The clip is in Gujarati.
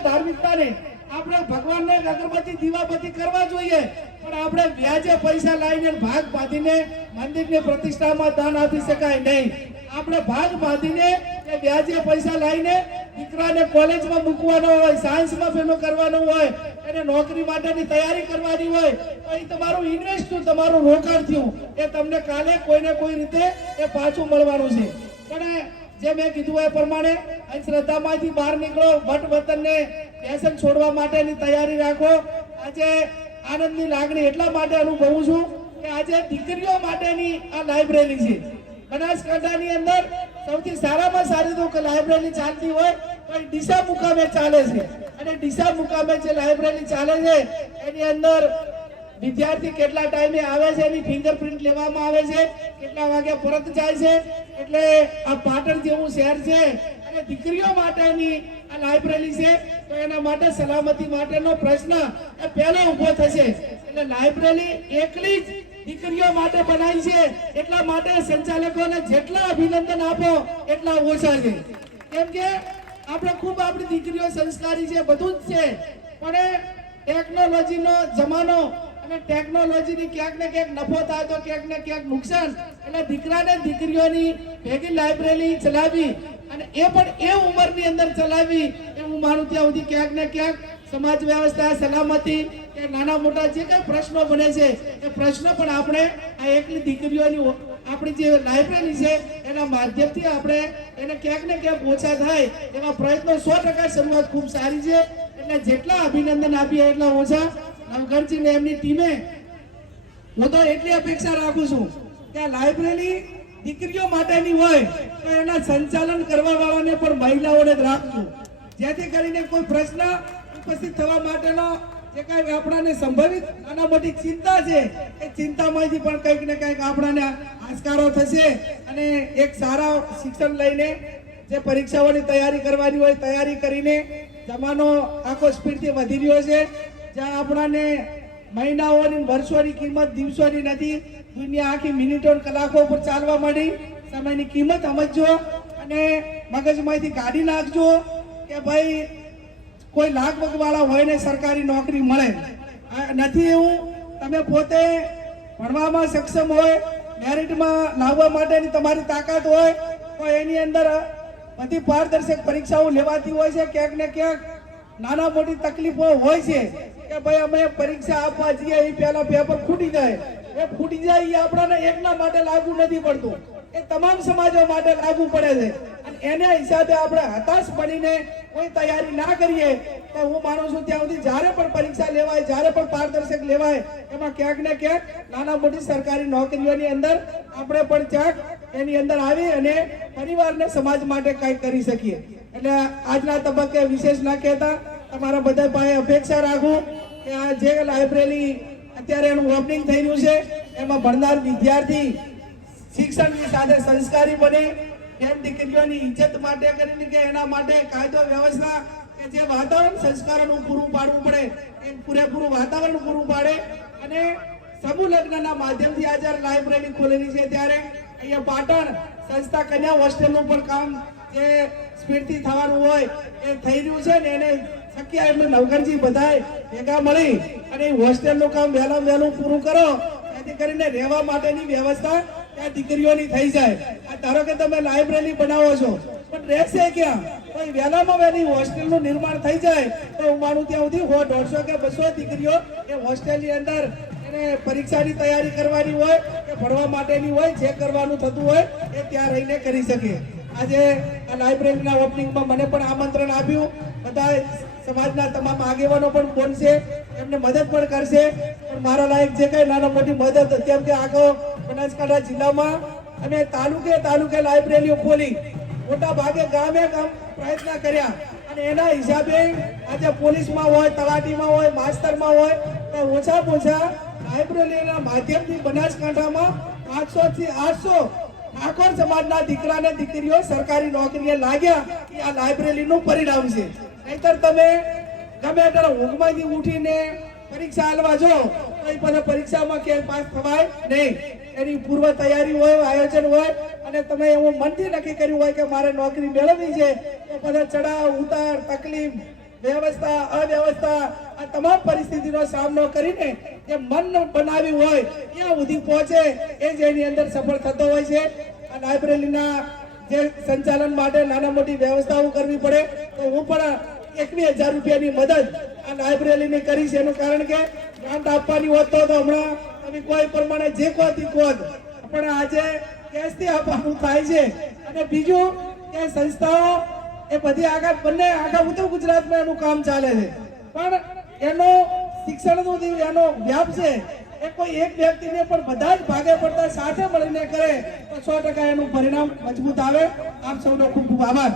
ધાર્મિકતાને, આપણે ભગવાનને અગરબત્તી, દીવાબત્તી કરવા જોઈએ. પણ આપણે વ્યાજે પૈસા લાવીને ભાગ બાંધીને મંદિરની પ્રતિષ્ઠામાં દાન આપી શકાય નહીં. આપણે ભાગ બાંધીને કે વ્યાજે પૈસા લાવીને દીકરાને કોલેજમાં મૂકવાનો હોય, સાયન્સમાં પેલો કરવાનો હોય, એને નોકરી માટેની તૈયારી કરવાની હોય, તો એ તમારું ઇન્વેસ્ટ થયું, તમારું રોકાણ થયું. એ તમને કાલે કોઈને કોઈ રીતે એ પાછું મળવાનું છે. પણ જે મેં કીધું એ પ્રમાણે શ્રદ્ધામાંથી બહાર નીકળો ભટ્ટ વતનને વ્યસન છોડવા માટેની તૈયારી રાખો. આજે આનંદની લાગણી એટલા માટે અનુભવું છું કે આજે દીકરીઓ માટેની આ લાઇબ્રેરી છે. બનાસકાંઠાની અંદર સૌથી સારામાં સારી તો કે લાઇબ્રેરી ચાલતી હોય તો ડીસા મુકામે ચાલે છે. અને ડીસા મુકામે જે લાઇબ્રેરી ચાલે છે, એની અંદર વિદ્યાર્થી કેટલા ટાઈમે આવે છે એની ફિંગરપ્રિન્ટ લેવામાં આવે છે, કેટલા વાગે પરત જાય છે, એટલે આ પાટણ જેવું શહેર છે અને દીકરીઓ માટેની આ લાઇબ્રેરી છે, તો એના માટે સલામતી માટેનો પ્રશ્ન એ પહેલો ઊભો થશે. એટલે લાઇબ્રેરી એકલી જ દીકરીઓ માટે બનાવી છે, એટલા માટે સંચાલકોને જેટલા અભિનંદન આપો, એટલા ઓછા છે. કેમ કે આપણે ખૂબ આપણી દીકરીઓ સંસ્કારી છે, બધું જ છે, પણ ટેકનોલોજીનો જમાનો અને ટેકનોલોજીની ક્યાંક ને ક્યાંક નફો થાય તો ક્યાંક ને ક્યાંક નુકસાન. એટલે દીકરાને દીકરીઓની ભેગી લાઇબ્રેરી ચલાવી અને એ પણ એ ઉંમરની અંદર ચલાવી એ હું માનું ત્યાં સુધી ક્યાંક ને ક્યાંક સમાજ વ્યવસ્થા સલામતી કે નાના મોટા જે કંઈ પ્રશ્નો બને છે, એ પ્રશ્નો પણ આપણે આ એકલી દીકરીઓની આપણી જે લાઇબ્રેરી છે, એના માધ્યમથી આપણે એને ક્યાંક ને ક્યાંક ઓછા થાય એવા પ્રયત્નો સો ટકા શરૂઆત ખૂબ સારી છે. એટલે જેટલા અભિનંદન આપીએ એટલા ઓછા નવઘરજી ને એમની ટીમે હું તો એટલી અપેક્ષા રાખું છું કે આ લાઇબ્રેરી દીકરીઓ માટેની હોય તો એના સંચાલન કરવા વાળાને પણ મહિલાઓને જ રાખજો. જેથી કરીને કોઈ પ્રશ્ન ઉપસ્થિત થવા માટેનો જે કાંઈ આપણાને સંભવિત નાના મોટી ચિંતા છે, એ ચિંતામાંથી પણ કંઈક ને કંઈક આપણાને આસકારો થશે અને એક સારા શિક્ષણ લઈને જે પરીક્ષાઓની તૈયારી કરવાની હોય તૈયારી કરીને જમાનો આખો સ્પીડથી વધી રહ્યો છે. જ્યાં આપણાને મહિનાઓની વર્ષોની કિંમત દિવસોની નથી, દુનિયા આખી મિનિટો કલાકો ઉપર ચાલવા માંડી. સમયની કિંમત સમજજો અને મગજમાંથી કાઢી નાખજો કે ભાઈ, કોઈ લાખ પગવાળા હોય ને સરકારી નોકરી મળે. નથી એવું. તમે પોતે ભણવામાં સક્ષમ હોય, મેરિટમાં લાવવા માટેની તમારી તાકાત હોય, તો એની અંદર બધી પારદર્શક પરીક્ષાઓ લેવાતી હોય છે ક્યાંક ને ક્યાંક. નાના મોટી તકલીફો હોય છે કે ભાઈ અમે પરીક્ષા આપવા જઈએ એ પહેલા પેપર ફૂટી જાય. એ ફૂટી જાય એ આપણાને એકના માટે લાગુ નથી પડતું. એ તમામ સમાજો માટે લાગુ પડે છે. અને એના હિસાબે આપણે હતાશ બનીને કોઈ તૈયારી ના કરીએ તો હું માનું છું ત્યાં સુધી જ્યારે પણ પરીક્ષા લેવાય, જ્યારે પણ પારદર્શક લેવાય, એમાં ક્યાંક ને ક્યાંક નાના મોટી સરકારી નોકરીઓની અંદર આપણે પણ ક્યાંક એની અંદર આવી અને પરિવારને સમાજ માટે કંઈક કરી શકીએ. એટલે આજના તબક્કે વિશેષ ના કહેતા, તમારા બધા પાસે અપેક્ષા રાખું કે આ જે લાઇબ્રેરી અત્યારે એનું ઓપનિંગ થઈ રહ્યું છે, એમાં ભણનાર વિદ્યાર્થી શિક્ષણની સાથે સંસ્કારી બને એમ દીકરીઓની ઇજ્જત માટે કરીને કે એના માટે કાયદો વ્યવસ્થા કે જે વાતાવરણ સંસ્કારોનું પૂરું પાડવું પડે, એ પૂરેપૂરું વાતાવરણ પૂરું પાડે અને સમૂહ લગ્નના માધ્યમથી આ જ્યારે લાઇબ્રેરી ખોલેલી છે. ત્યારે અહીંયા પાટણ સંસ્થા કન્યા હોસ્ટેલનું પણ કામ જે સ્પીડથી થવાનું હોય એ થઈ રહ્યું છે ને એને શક્ય એમને નવઘરજી બધાય ભેગા મળી અને હોસ્ટેલનું કામ વહેલા વહેલું પૂરું કરો, જેથી કરીને રહેવા માટેની વ્યવસ્થા ત્યાં દીકરીઓની થઈ જાય. આ ધારો કે તમે લાઇબ્રેરી બનાવો છો પણ રહેશે ક્યાં? કોઈ વહેલામાં વહેલી હોસ્ટેલનું નિર્માણ થઈ જાય તો માનું ત્યાં સુધી હો, દોઢસો કે બસો દીકરીઓ એ હોસ્ટેલની અંદર એને પરીક્ષાની તૈયારી કરવાની હોય કે ભણવા માટેની હોય, જે કરવાનું થતું હોય એ ત્યાં રહીને કરી શકે. આજે આ લાઇબ્રેરીના ઓપનિંગમાં મને પણ આમંત્રણ આપ્યું. બધા સમાજના તમામ આગેવાનો પણ બોલશે, એમને મદદ પણ કરશે. પણ મારા લાયક જે કંઈ નાના મોટી મદદ કેમ કે આખો બનાસકાંઠા જિલ્લામાં અને તાલુકે તાલુકે લાઇબ્રેરીઓ ખોલી મોટા ભાગે ગામે ગામ પ્રયત્ન કર્યા. અને એના હિસાબે આજે પોલીસમાં હોય, તલાટીમાં હોય, માસ્તરમાં હોય, તો ઓછા ઓછા લાઇબ્રેરીના માધ્યમથી બનાસકાંઠામાં પાંચસો થી આઠસો ઠાકોર સમાજના દીકરા ને દીકરીઓ સરકારી નોકરીએ લાગ્યા એ આ લાઇબ્રેરીનું પરિણામ છે. નહીતર તમે ગમે ત્યારે ઊંઘમાંથી ઉઠીને પરીક્ષા હાલવા જો તો એ પરીક્ષામાં ક્યાંય પાસ થવાય નહીં. એની પૂર્વ તૈયારી હોય, આયોજન હોય અને તમે એવું મનથી નક્કી કર્યું હોય કે મારે નોકરી મેળવવી છે, તો બધા ચડાવ ઉતાર, તકલીફ, વ્યવસ્થા, અવ્યવસ્થા, આ તમામ પરિસ્થિતિનો સામનો કરીને જે મન બનાવ્યું હોય, ત્યાં સુધી પહોંચે એ જ એની અંદર સફળ થતો હોય છે. આ લાઇબ્રેરીના જે સંચાલન માટે નાના મોટી વ્યવસ્થાઓ કરવી પડે, તો હું પણ એકવીસ હજાર રૂપિયાની મદદ આ લાઇબ્રેરીની કરીશ. એનું કારણ કે ગ્રાન્ટ આપવાની હોત તો હમણાં તમે કોઈ પ્રમાણે જે કહો તે કહો પણ આજે કેશથી આપવાનું થાય છે. અને બીજું કે સંસ્થાઓ એ બધી આખા બંને આખા ઉત્તર ગુજરાતમાં એનું કામ ચાલે છે. પણ એનો શિક્ષણનો જે એનો વ્યાપ છે, એ કોઈ એક વ્યક્તિને પણ બધા જ ભાગે પડતા સાથે મળીને કરે, તો સો ટકા એનું પરિણામ મજબૂત આવે. આપ સૌનો ખૂબ ખૂબ આભાર.